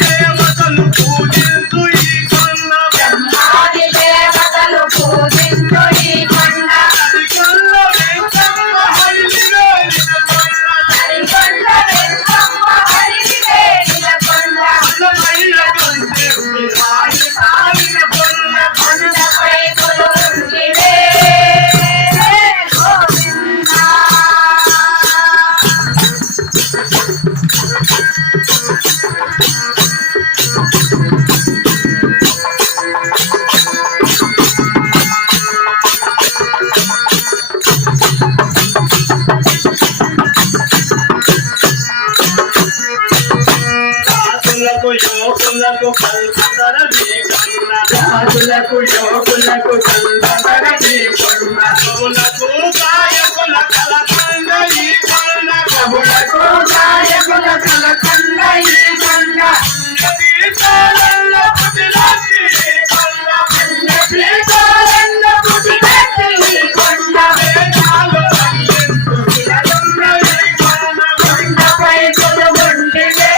దేవతలు పూజించు ఈ కొండ యోగులకు కల్పతరని కరుణ రాజులకు యోగులకు కల్పతరని కరుణ కవులకు గాయకుల కలకండ ఈ కరుణ కవులకు గాయకుల కలకండ ఈ కరుణ తీర్థాలలో పుట్టినట్టి ఈ కరుణ తీర్థాలలో పుట్టినట్టి ఈ కరుణ వేదాలు అందించు విలదున్న ఈ కరుణ కొండపై కొలువుంటివే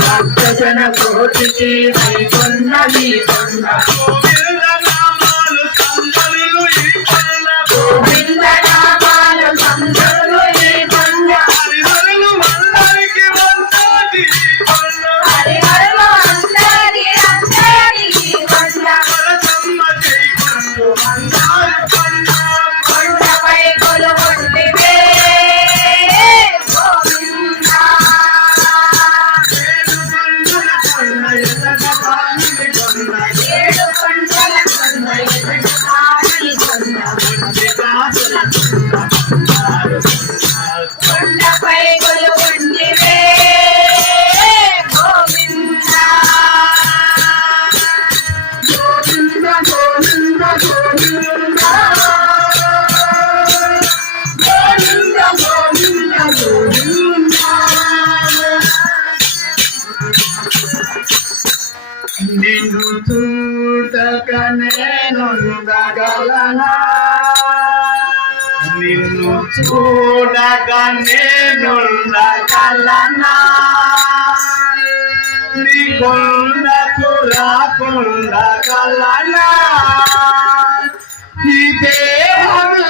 భక్తజన కోటికి వైకుంఠ ఈ కొండ గోవింద నామాలు సందరులు ఈ కొండ గోవింద నామాలు సందరులు ఈ కొండ హరిహరులు అందరికి వందాది ఈ కొండ హరిహరులు అందరి ఈ కొండ పరసమ్మ చేకొండు మందారు కొండ కొండపై కొలువుంటివే కొండపై కొలువుంటివే గోవింద గోవింద గోవింద గోవింద గోవింద గోవింద గోవింద నిన్ను చూడక నేనుండగలనా నిన్ను చూడగా నేనుండగలనా నీ కొండకు రాకుండగలనా ఈ దేహము